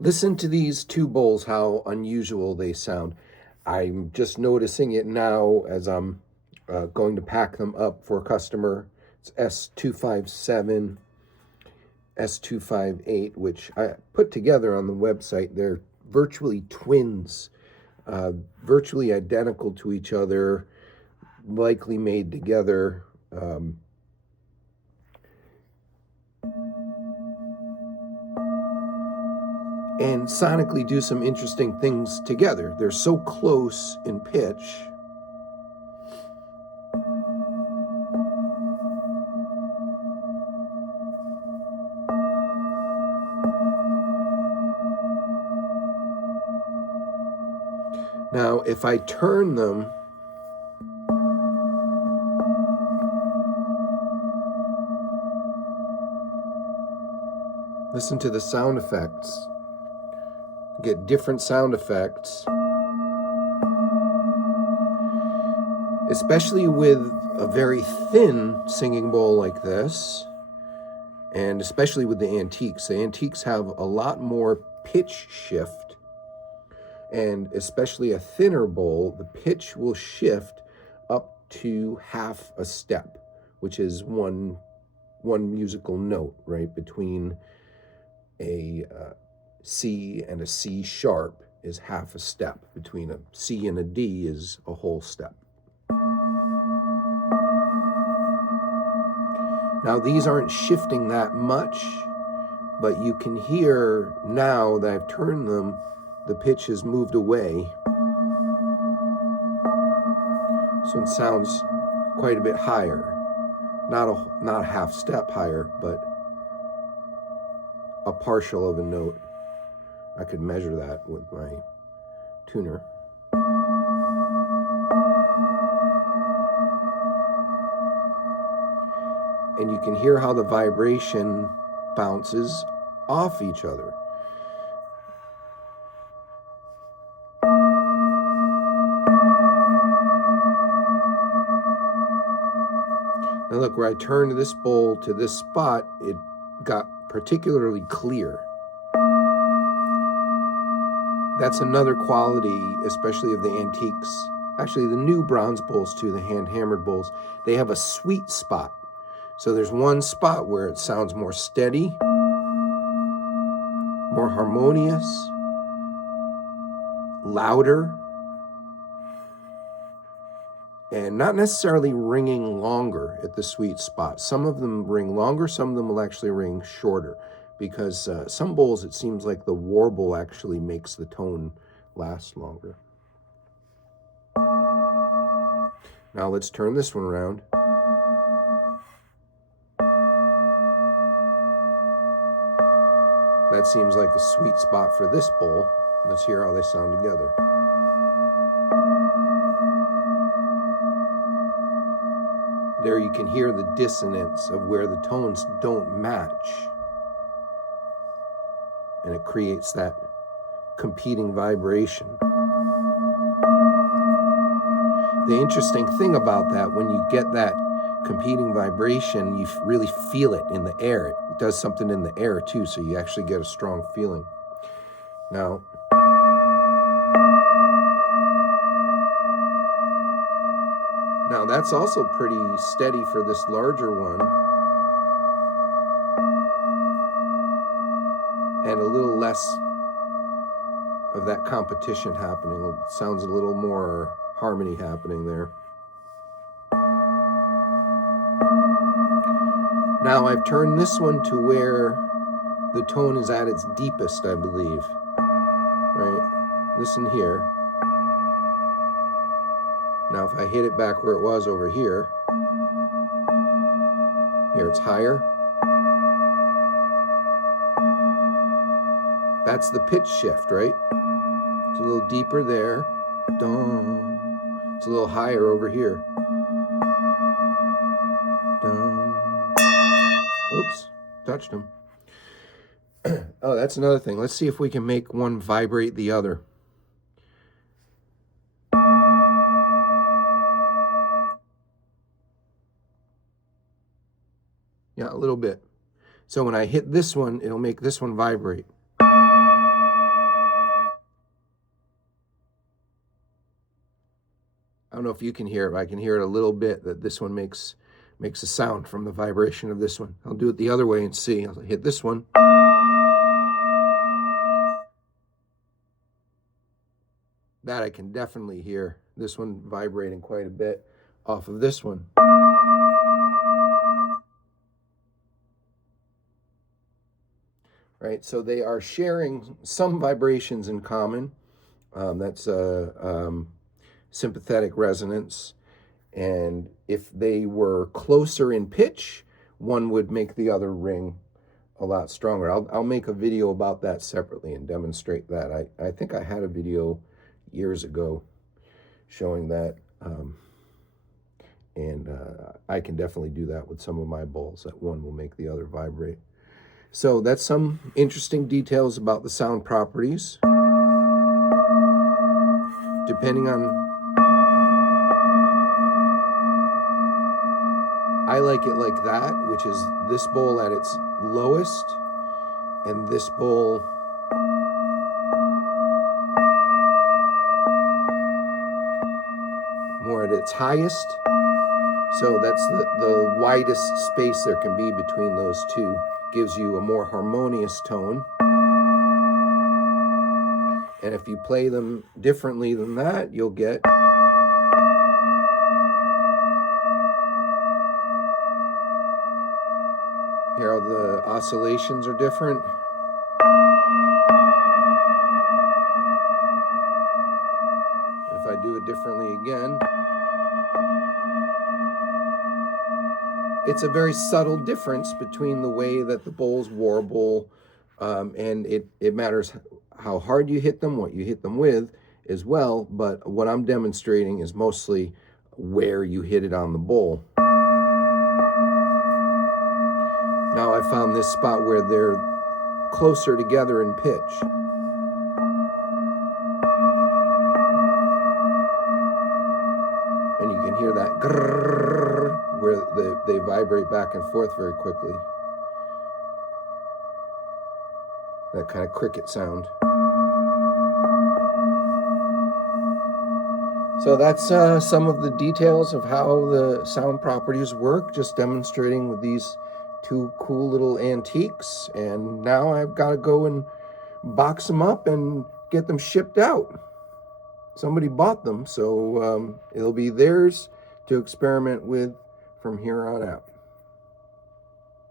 Listen to these two bowls, how unusual they sound. I'm just noticing it now as I'm going to pack them up for a customer. It's S257, S258, which I put together on the website. They're virtually twins, virtually identical to each other, likely made together. And sonically do some interesting things together. They're so close in pitch. Now, if I turn them, listen to the sound effects. Get different sound effects, especially with a very thin singing bowl like this, and especially with the antiques. The antiques have a lot more pitch shift, and especially a thinner bowl, the pitch will shift up to half a step, which is one musical note, right? Between a C and a C sharp is half a step. Between a C and a D is a whole step. Now these aren't shifting that much, but you can hear now that I've turned them, the pitch has moved away. So it sounds quite a bit higher. Not a half step higher, but a partial of a note. I could measure that with my tuner. And you can hear how the vibration bounces off each other. Now look, where I turned this bowl to this spot, it got particularly clear. That's another quality, especially of the antiques. Actually, the new bronze bowls too, the hand-hammered bowls, they have a sweet spot. So there's one spot where it sounds more steady, more harmonious, louder, and not necessarily ringing longer at the sweet spot. Some of them ring longer, some of them will actually ring shorter, because some bowls, it seems like the warble actually makes the tone last longer. Now let's turn this one around. That seems like a sweet spot for this bowl. Let's hear how they sound together. There you can hear the dissonance of where the tones don't match. And it creates that competing vibration. The interesting thing about that, when you get that competing vibration, you really feel it in the air. It does something in the air too, so you actually get a strong feeling. Now, that's also pretty steady for this larger one. And a little less of that competition happening. It sounds a little more harmony happening there. Now I've turned this one to where the tone is at its deepest, I believe. Right? Listen here. Now if I hit it back where it was over here, it's higher. That's the pitch shift, right? It's a little deeper there. Dun. It's a little higher over here. Dun. Oops, touched him. Oh, that's another thing. Let's see if we can make one vibrate the other. Yeah, a little bit. So when I hit this one, it'll make this one vibrate. I don't know if you can hear it, but I can hear it a little bit, that this one makes a sound from the vibration of this one. I'll do it the other way and see. I'll hit this one. That I can definitely hear. This one vibrating quite a bit off of this one. Right, so they are sharing some vibrations in common. That's sympathetic resonance. And if they were closer in pitch, one would make the other ring a lot stronger. I'll make a video about that separately and demonstrate that. I think I had a video years ago showing that, and I can definitely do that with some of my bowls, that one will make the other vibrate. So that's some interesting details about the sound properties. Depending on, I like it like that, which is this bowl at its lowest and this bowl more at its highest. So that's the widest space there can be between those two. Gives you a more harmonious tone. And if you play them differently than that, you'll get here how the oscillations are different. If I do it differently again, it's a very subtle difference between the way that the bowls warble, and it matters how hard you hit them, what you hit them with as well, but what I'm demonstrating is mostly where you hit it on the bowl. Now I found this spot where they're closer together in pitch. And you can hear that grrrr, where they vibrate back and forth very quickly. That kind of cricket sound. So that's some of the details of how the sound properties work, just demonstrating with these two cool little antiques. And now I've got to go and box them up and get them shipped out. Somebody bought them, so it'll be theirs to experiment with from here on out.